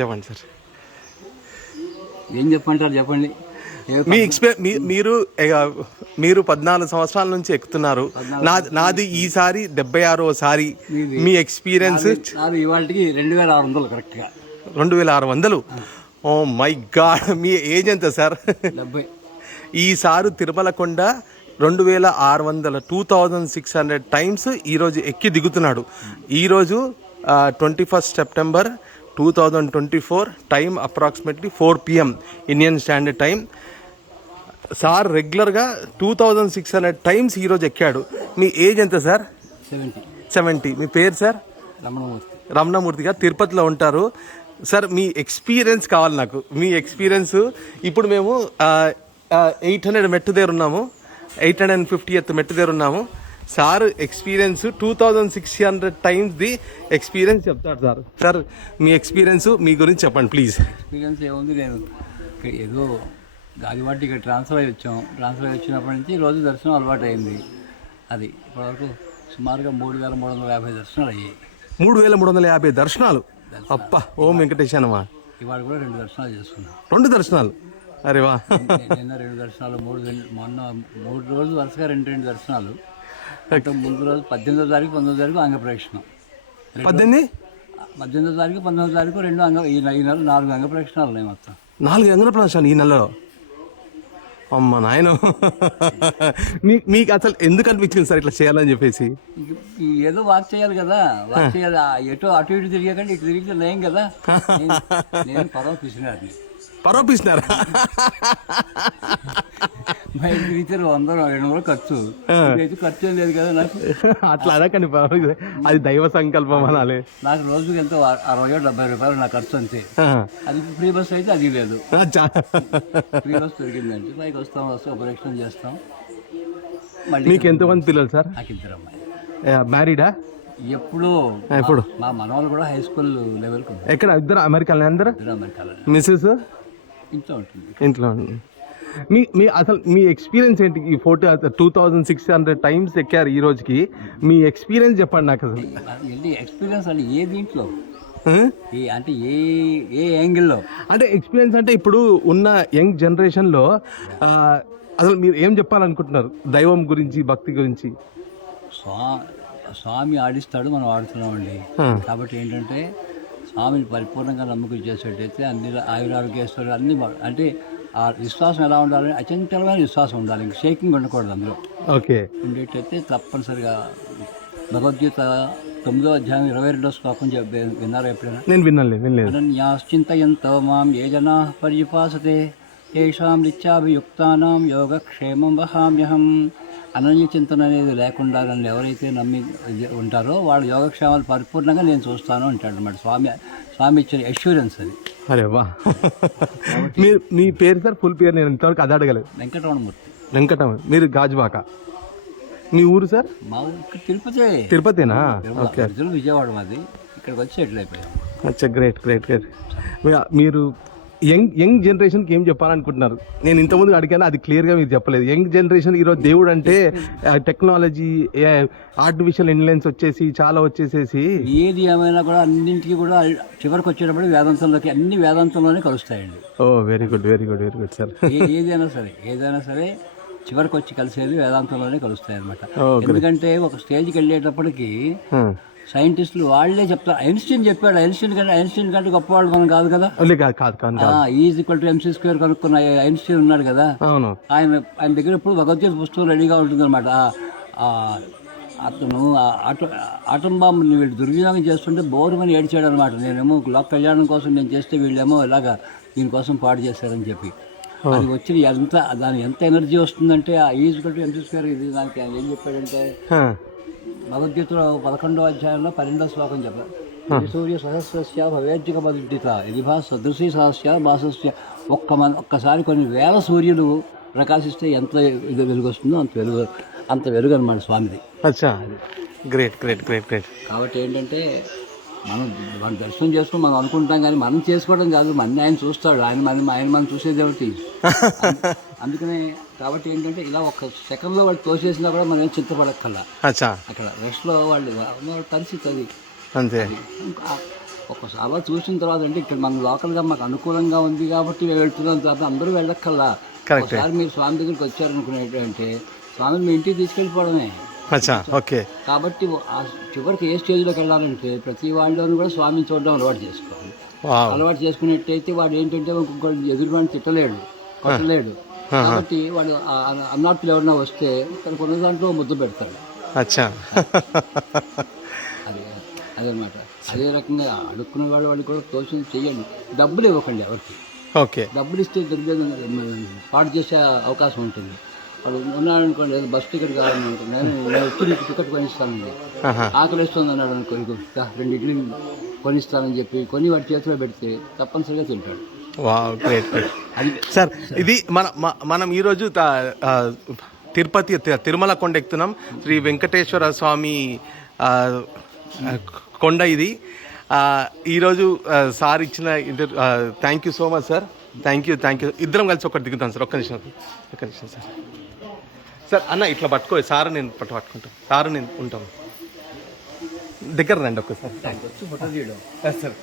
చెప్పండి సార్. ఏం చెప్పంటారు చెప్పండి. మీరు 14 సంవత్సరాల నుంచి ఎక్కుతున్నారు. నాది ఈసారి 76వసారి. మీ ఎక్స్పీరియన్స్? ఇవాళకి 2600 కరెక్ట్గా. 2600. Oh my god. మీ ఏజ్ ఎంత సార్? 70. ఈసారి తిరుమల కొండ 2600 2600 టైమ్స్ ఈరోజు ఎక్కి దిగుతున్నాడు. ఈరోజు 21 September 2024, time approximately 4 PM Indian standard time. Sir రెగ్యులర్గా 2600 టైమ్స్ ఈరోజు ఎక్కాడు. మీ ఏజ్ ఎంత సార్? 70. మీ పేరు సార్? రమణమూర్తి గారు, తిరుపతిలో ఉంటారు. సార్ మీ ఎక్స్పీరియన్స్ కావాలి నాకు. మీ ఎక్స్పీరియన్స్. ఇప్పుడు మేము 800 మెట్టు దగ్గర ఉన్నాము, 850th మెట్టు దగ్గర ఉన్నాము. Sir experience 2600 times the experience చెప్తాడు సార్. సార్ మీ ఎక్స్పీరియన్స్, మీ గురించి చెప్పండి ప్లీజ్. ఎక్స్పీరియన్స్ ఏముంది, నేను ఏదో గాలివాటి ఇక్కడ ట్రాన్స్ఫర్ అయ్యి వచ్చాం. ట్రాన్స్ఫర్ అయ్యి వచ్చినప్పటి నుంచి రోజు దర్శనం అలవాటు అయింది. అది ఇప్పటివరకు సుమారుగా 3350 దర్శనాలు అయ్యాయి. 3350 దర్శనాలు. అప్ప ఓం వెంకటేశానమా. ఇవాళ కూడా 2 దర్శనాలు చేసుకున్నాం. 2 దర్శనాలు. అరే వా. నిన్న 2 దర్శనాలు, మొన్న 3 రోజులు వరుసగా 2 దర్శనాలు. ముందు రోజు 18వ తారీఖు 19వ తారీఖు అంగప్రదక్షిణం. 18వ తారీఖు 19వ తారీఖు 2 ఈ నెల 4 అంగప్రదక్షిణాలు ఉన్నాయి మొత్తం. 4 అంగప్రదక్షిణాలు ఈ నెలలో. అమ్మ నాయన. మీకు అసలు ఎందుకు అనిపించింది సార్ ఇట్లా చేయాలని చెప్పేసి? ఏదో వాక్ చేయాలి కదా, వాక్ చేయాలి. ఎటో అటు ఇటు తిరిగాకంటే ఇటు తిరిగితే లేం కదా. నేను పరోపిస్తున్నారా? బయట తిరిగితే 100-200 ఖర్చు. ఖర్చు ఏం లేదు కదా నాకు. అట్లా అనకండి, అది దైవ సంకల్పం అనాలి. నాకు రోజుకి ఎంతో 60-70 రూపాయలు నా ఖర్చు అంతే. అది ఫ్రీ బస్ అయితే అది లేదు. ఫ్రీ బస్ దొరికిందంటే పైకి వస్తాం ఉపరేక్షణ చేస్తాం. మీకు ఎంతమంది పిల్లలు సార్? నాకు 2 అమ్మాయి. మ్యారీడా? ఎప్పుడు మా మనవాళ్ళు కూడా హై స్కూల్ లెవెల్కి. ఎక్కడ? 2 అమెరికాలో. అందరూ అమెరికాలో. మిస్సెస్ ఇంట్లో ఉంటుంది. ఇంట్లో. మీ అసలు మీ ఎక్స్పీరియన్స్ ఏంటి? ఈ 2600 టైమ్స్ ఎక్కారు ఈ రోజుకి. మీ ఎక్స్పీరియన్స్ చెప్పండి నాకు. అసలు ఎక్స్పీరియన్స్ అంటే ఏ దీంట్లో అంటే ఏ యాంగిల్లో అంటే ఎక్స్పీరియన్స్ అంటే ఇప్పుడు ఉన్న యంగ్ జనరేషన్లో అసలు మీరు ఏం చెప్పాలనుకుంటున్నారు దైవం గురించి, భక్తి గురించి? స్వామి ఆడిస్తాడు, మనం ఆడుతున్నామండి. కాబట్టి ఏంటంటే స్వామిని పరిపూర్ణంగా నమ్మకం చేసేటైతే అన్ని ఆయురారోగ్యేశ్వరుడు అన్ని అంటే ఆ విశ్వాసం ఎలా ఉండాలి? అచంచలమైన విశ్వాసం ఉండాలి. ఇంక షేకింగ్ ఉండకూడదు అందులో. ఓకే. ఉండేటైతే తప్పనిసరిగా భగవద్గీత 9వ అధ్యాయం 22వ శ్లోకం విన్నారా ఎప్పుడైనా? నేను వినలేదు. అనన్యాశ్చింతయంతో మాం ఏ జనా పర్యుపాసతే తేషాం నిత్యాభియుక్తానాం యోగక్షేమం వహామ్యహం. అనన్య చింతన అనేది లేకుండా నన్ను ఎవరైతే నమ్మి ఉంటారో వాళ్ళ యోగక్షేమాలు పరిపూర్ణంగా నేను చూస్తాను అంటాడు అన్నమాట. స్వామి ఇచ్చిన అష్యూరెన్స్ అది. అరే వా. మీ పేరు సార్? ఫుల్ పేరు నేను ఇంతవరకు అది అడగలేదు. వెంకటరమణ. మీరు గాజువాక. మీ ఊరు సార్? మా ఊరికి తిరుపతినా? ఓకే. విజయవాడ మాది. ఇక్కడికి వచ్చి సెటిల్ అయిపోయాం. అచ్చా, గ్రేట్. మీరు యంగ్ జనరేషన్కి ఏం చెప్పాలనుకుంటున్నారు? నేను ఇంతకుముందు అడిగాను, అది క్లియర్గా మీరు చెప్పలేదు. యంగ్ జనరేషన్ ఈరోజు దేవుడు అంటే టెక్నాలజీ, ఆర్టిఫిషియల్ ఇంటెలిజెన్స్ చాలా వచ్చేసేసి ఏది ఏమైనా కూడా అన్నింటికి కూడా చివరికి వచ్చేటప్పుడు వేదాంతంలోకి అన్ని వేదాంతంలోనే కలుస్తాయండి. ఓ వెరీ గుడ్ సార్. ఏదైనా సరే చివరికి వచ్చి కలిసేది వేదాంతంలోనే కలుస్తాయి అనమాట. ఎందుకంటే ఒక స్టేజ్కి వెళ్ళేటప్పటికి సైంటిస్టులు వాళ్ళే చెప్తారు. ఐన్స్టీన్ చెప్పాడు. ఐన్స్టీన్ కంటే గొప్పవాళ్ళు మనం కాదు కదా. E=mc² కనుక్కున్న ఐన్స్టీన్ ఉన్నాడు కదా. ఆయన దగ్గర ఎప్పుడు భగవద్గీత పుస్తకం రెడీగా ఉంటుంది అనమాట. అతను ఆటం బాంబుని వీళ్ళు దుర్వినియోగం చేస్తుంటే బోరుమని ఏడ్చాడు అనమాట. నేనేమో లోక కళ్యాణం కోసం నేను చేస్తే వీళ్ళేమో ఇలాగా దీనికోసం పాడు చేశారని చెప్పి. అది వచ్చి దాని ఎంత ఎనర్జీ వస్తుందంటే ఆ E=mc². ఇది దానికి ఆయన ఏం చెప్పాడంటే భగవద్గీతలో 11వ అధ్యాయంలో 12వ శ్లోకం చెప్పారు. సూర్య సహస్రస్య భవేజ్జగమదుద్దిత యదిభా సదృశీ సహస్య భాసస్య. ఒక్కసారి కొన్ని వేల సూర్యులు ప్రకాశిస్తే ఎంత వెలుగు వస్తుందో అంత వెలుగు అనమాట స్వామిది. గ్రేట్. కాబట్టి ఏంటంటే మనం దర్శనం చేసుకుని మనం అనుకుంటాం, కానీ మనం చేసుకోవడం కాదు, మన ఆయన చూస్తాడు. ఆయన మనం చూసేది ఒకటి. అందుకనే కాబట్టి ఏంటంటే ఇలా ఒక సెకండ్లో వాళ్ళు తోసేసినా కూడా మనం చింతపడక్కల్లా. అక్కడ రెస్ట్లో వాళ్ళ పరిస్థితి అది. ఒకసారి అలా చూసిన తర్వాత అంటే ఇక్కడ మన లోకల్గా మాకు అనుకూలంగా ఉంది కాబట్టి మేము వెళ్తున్నాం తర్వాత అందరూ వెళ్ళక్కల్లా. Correct. ఒకసారి మీరు స్వామి దగ్గరికి వచ్చారనుకునేటంటే స్వామిని మీ ఇంటికి తీసుకెళ్ళిపోవడమే. అచ్చా, ఓకే. కాబట్టి ఆ చివరికి ఏ స్టేజ్లోకి వెళ్ళాలంటే ప్రతి వాళ్ళలోనూ కూడా స్వామిని చూడడం అలవాటు చేసుకోవాలి. వావ్. అలవాటు చేసుకున్నట్టయితే వాడు ఏంటంటే ఇంకొకటి ఎదురువాడిని తిట్టలేడు, కొట్టలేడు. కాబట్టి వాడు అన్నార్తులు ఎవరన్నా వస్తే తనకు ఉన్న దాంట్లో ముద్దు పెడతాడు. అచ్చా. అదనమాట. అదే రకంగా అడుక్కునే వాళ్ళు కూడా తోచింది చెయ్యండి. డబ్బులు ఇవ్వకండి ఎవరికి. ఓకే. డబ్బులు ఇస్తే పాటు చేసే అవకాశం ఉంటుంది. వాడు ఉన్నాడనుకోండి, ఏదో బస్ టికెట్ కావాలని ఉంటుంది, నేను వచ్చి నీకు టికెట్ కొనిస్తానండి, ఆకలి వేస్తుంది అన్నాడు అనుకో, 2 ఇడ్లీ కొనిస్తానని చెప్పి కొని వాడి చేతిలో పెడితే తప్పనిసరిగా తింటాడు. Wow, great. సార్, ఇది మనం ఈరోజు తిరుమల కొండ ఎక్కుతున్నాం. శ్రీ వెంకటేశ్వర స్వామి కొండ ఇది. ఈరోజు సార్ ఇచ్చిన thank you so much sir. Thank you. ఇద్దరం కలిసి ఒకటి దిగుతాం సార్. ఒక్క నిమిషం సార్. సార్ అన్న ఇట్లా పట్టుకో, సార్ నేను పట్టుకుంటాం, సార్ నేను ఉంటాం దగ్గర రండి ఒక్కసారి. సార్,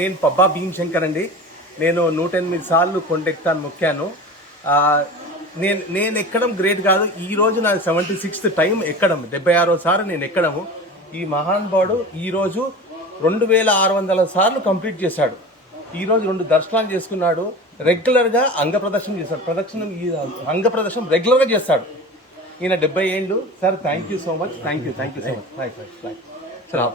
నేను పబ్బా భీమశంకర్ అండి. నేను 108 సార్లు కొండెక్తాను, మొక్కాను. నేను ఎక్కడం గ్రేట్ కాదు, ఈ రోజు నా 76th టైం ఎక్కడం, 76వ సారి నేను ఎక్కడము. ఈ మహానుభావుడు ఈరోజు 2600 సార్లు కంప్లీట్ చేశాడు. ఈరోజు 2 దర్శనాలు చేసుకున్నాడు. రెగ్యులర్గా అంగ ప్రదర్శన చేశాడు. అంగ ప్రదర్శన రెగ్యులర్గా చేస్తాడు. ఈయన 70 ఏళ్ళు. Sir, thank you so much. Thank you so much. Right sir.